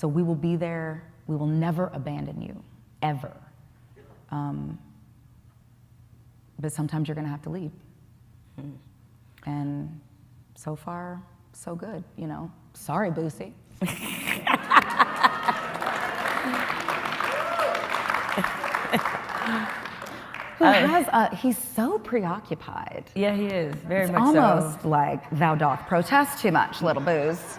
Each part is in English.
So we will be there. We will never abandon you, ever. But sometimes you're going to have to leave. And so far, so good, you know. Sorry, Boosie. He's so preoccupied. Yeah, he is, very It's much so. almost like thou doth protest too much, little Booze.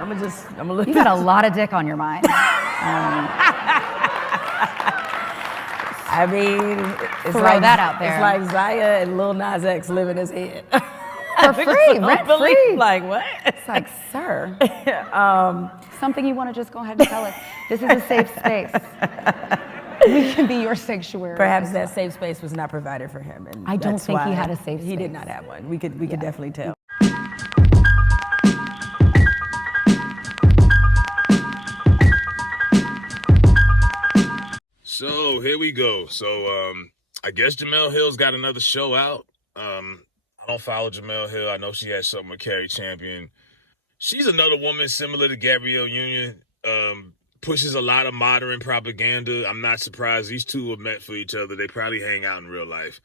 I'm gonna look. You got a lot of dick on your mind. I mean, it's Throw like that out there. It's like Zaya and Lil Nas X live in his head. For free, rent free. Like what? It's like, sir, something you want to just go ahead and tell us. This is a safe space. We can be your sanctuary. Perhaps that safe space was not provided for him, and I don't that's think he why had a safe He did space. not have one. We could definitely tell. So here we go. So I guess Jemele Hill's got another show out. I don't follow Jemele Hill. I know she has something with Carrie Champion. She's another woman similar to Gabrielle Union. Pushes a lot of modern propaganda. I'm not surprised. These two were meant for each other. They probably hang out in real life.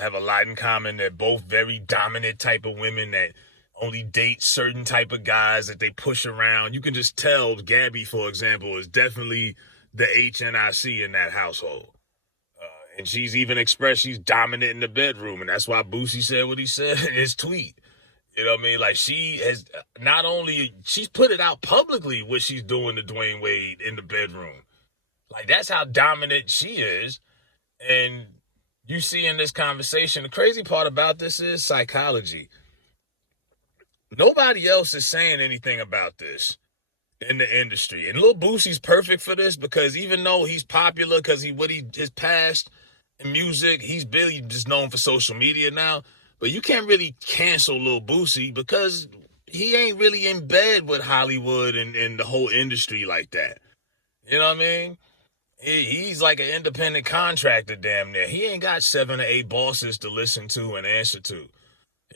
Have a lot in common. They're both very dominant type of women that only date certain type of guys that they push around. You can just tell Gabby, for example, is definitely the HNIC in that household. And she's even expressed she's dominant in the bedroom. And that's why Boosie said what he said in his tweet. You know what I mean? Like, she has not only, she's put it out publicly what she's doing to Dwayne Wade in the bedroom. Like, that's how dominant she is. And you see in this conversation, the crazy part about this is psychology. Nobody else is saying anything about this in the industry. And Lil Boosie's perfect for this because even though he's popular because his past in music, he's really just known for social media now. But you can't really cancel Lil Boosie because he ain't really in bed with Hollywood and the whole industry like that. You know what I mean? He's like an independent contractor damn near. He ain't got 7 or 8 bosses to listen to and answer to.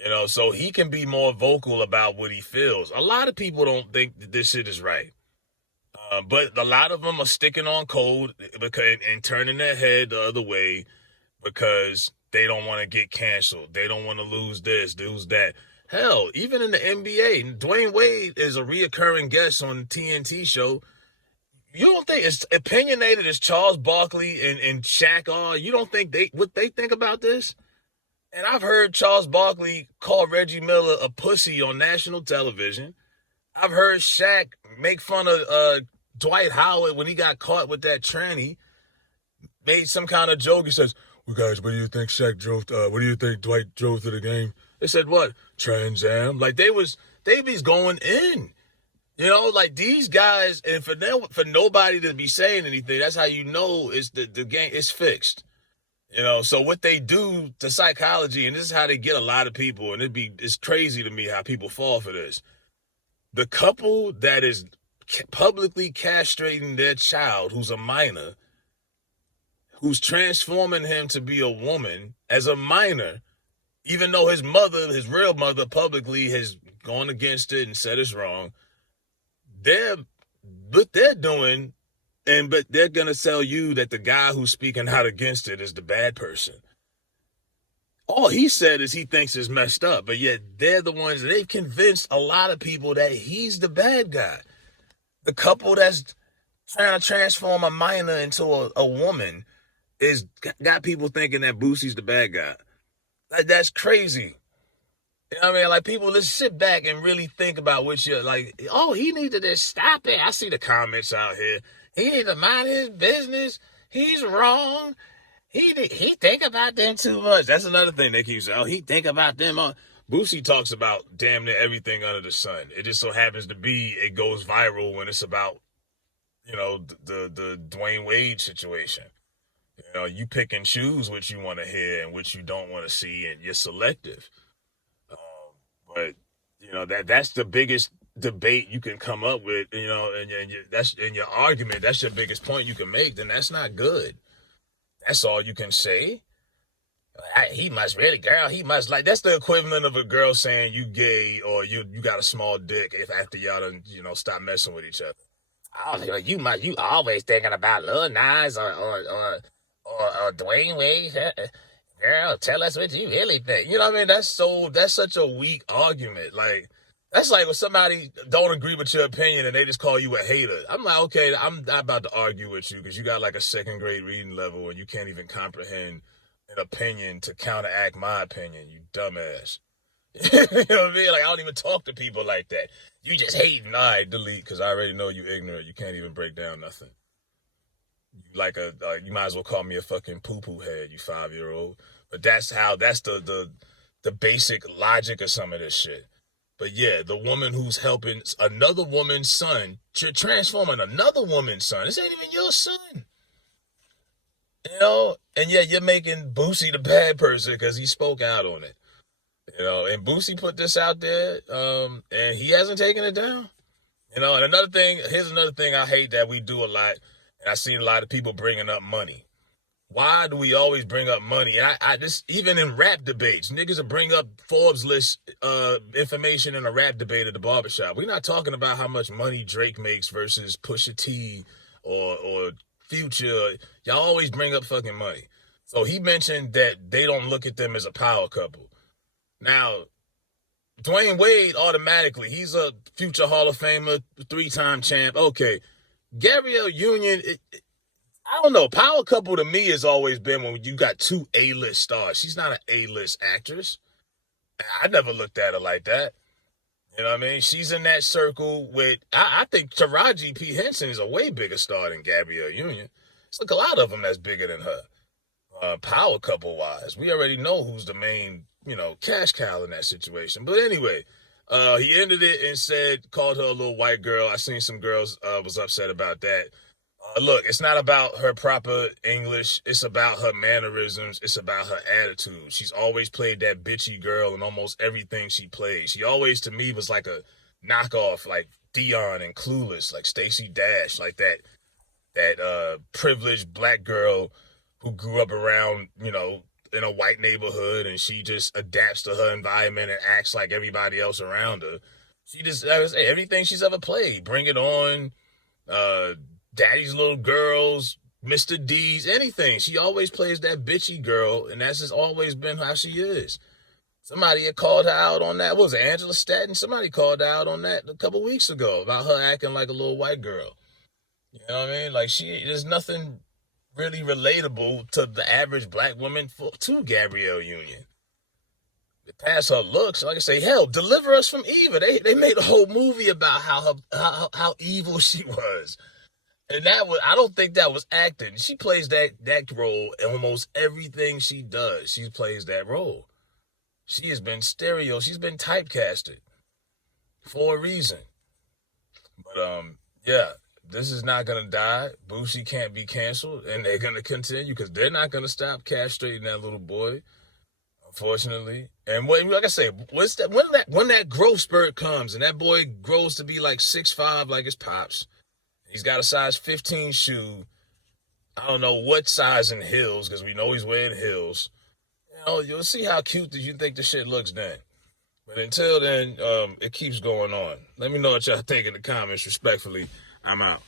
You know, so he can be more vocal about what he feels. A lot of people don't think that this shit is right. But a lot of them are sticking on code and turning their head the other way because they don't want to get canceled. They don't want to lose this, lose that. Hell, even in the NBA, Dwayne Wade is a reoccurring guest on the TNT show. You don't think as opinionated as Charles Barkley and Shaq are, you don't think what they think about this? And I've heard Charles Barkley call Reggie Miller a pussy on national television. I've heard Shaq make fun of Dwight Howard when he got caught with that tranny. Made some kind of joke. He says, well, guys, what do you think Shaq drove? What do you think Dwight drove to the game? They said, what? Trans Am. Like, they was going in. You know, like these guys, and for nobody to be saying anything, that's how you know it's the game is fixed. You know, so what they do to psychology, and this is how they get a lot of people, and it's crazy to me how people fall for this. The couple that is publicly castrating their child, who's a minor, who's transforming him to be a woman as a minor, even though his mother, his real mother, publicly has gone against it and said it's wrong. What they're doing, but they're going to tell you that the guy who's speaking out against it is the bad person. All he said is he thinks it's messed up, but yet they're the ones, they've convinced a lot of people that he's the bad guy. The couple that's trying to transform a minor into a woman got people thinking that Boosie's the bad guy. Like, that's crazy. You know what I mean? Like, people, let's sit back and really think about what you're like, oh, he need to just stop it. I see the comments out here. He need to mind his business. He's wrong. He think about them too much. That's another thing they keep saying. Oh, he think about them. Boosie talks about damn near everything under the sun. It just so happens to be it goes viral when it's about, you know, the Dwayne Wade situation. You know, you pick and choose what you want to hear and what you don't want to see, and you're selective. But you know that's the biggest debate you can come up with. You know, and that's in your argument. That's your biggest point you can make. Then that's not good. That's all you can say. He must really, girl. He must like. That's the equivalent of a girl saying you gay or you got a small dick if after y'all done stop messing with each other. Oh, you always thinking about Lil Nas or Dwayne Wade. Girl, tell us what you really think. You know what I mean? That's such a weak argument. Like, that's like when somebody don't agree with your opinion and they just call you a hater. I'm like, okay, I'm not about to argue with you because you got like a second grade reading level and you can't even comprehend an opinion to counteract my opinion, you dumbass. You know what I mean? Like, I don't even talk to people like that. You just hating. All right, delete, because I already know you ignorant. You can't even break down nothing. You might as well call me a fucking poo-poo head, you 5-year-old. But that's the basic logic of some of this shit. But yeah, the woman who's helping another woman's son, transforming another woman's son. This ain't even your son. You know? And yeah, you're making Boosie the bad person because he spoke out on it. You know, and Boosie put this out there, and he hasn't taken it down. You know, and here's another thing I hate that we do a lot, and I've seen a lot of people bringing up money. Why do we always bring up money? And I just, even in rap debates, niggas will bring up Forbes list information in a rap debate at the barbershop. We're not talking about how much money Drake makes versus Pusha T or Future. Y'all always bring up fucking money. So he mentioned that they don't look at them as a power couple. Now, Dwayne Wade, automatically, he's a future Hall of Famer, 3-time champ. Okay. Gabrielle Union, I don't know. Power couple to me has always been when you got 2 A-list stars. She's not an A-list actress. I never looked at her like that. You know what I mean? She's in that circle with, I think Taraji P. Henson is a way bigger star than Gabrielle Union. There's like a lot of them that's bigger than her. Power couple wise. We already know who's the main, cash cow in that situation. But anyway, he ended it and called her a little white girl. I seen some girls was upset about that. Look, it's not about her proper English. It's about her mannerisms. It's about her attitude. She's always played that bitchy girl in almost everything she plays. She always, to me, was like a knockoff, like Dion and Clueless, like Stacey Dash, like that privileged black girl who grew up around, in a white neighborhood, and she just adapts to her environment and acts like everybody else around her. She just, everything she's ever played, Bring It On, Daddy's Little Girls, Mr. D's, anything. She always plays that bitchy girl, and that's just always been how she is. Somebody had called her out on that. What was it, Angela Stanton? Somebody called her out on that a couple weeks ago about her acting like a little white girl. You know what I mean? Like, there's nothing really relatable to the average black woman to Gabrielle Union. Past her looks, like I say, hell, Deliver Us from Eva. They made a whole movie about how evil she was. And I don't think that was acting. She plays that role in almost everything she does. She plays that role. She has been she's been typecasted for a reason. But yeah, this is not gonna die. Boosie can't be canceled, and they're gonna continue because they're not gonna stop castrating that little boy, unfortunately. And like I say, when that growth spurt comes and that boy grows to be like 6'5", like his pops. He's got a size 15 shoe. I don't know what size in heels, because we know he's wearing heels. You'll see how cute you think the shit looks then. But until then, it keeps going on. Let me know what y'all think in the comments. Respectfully, I'm out.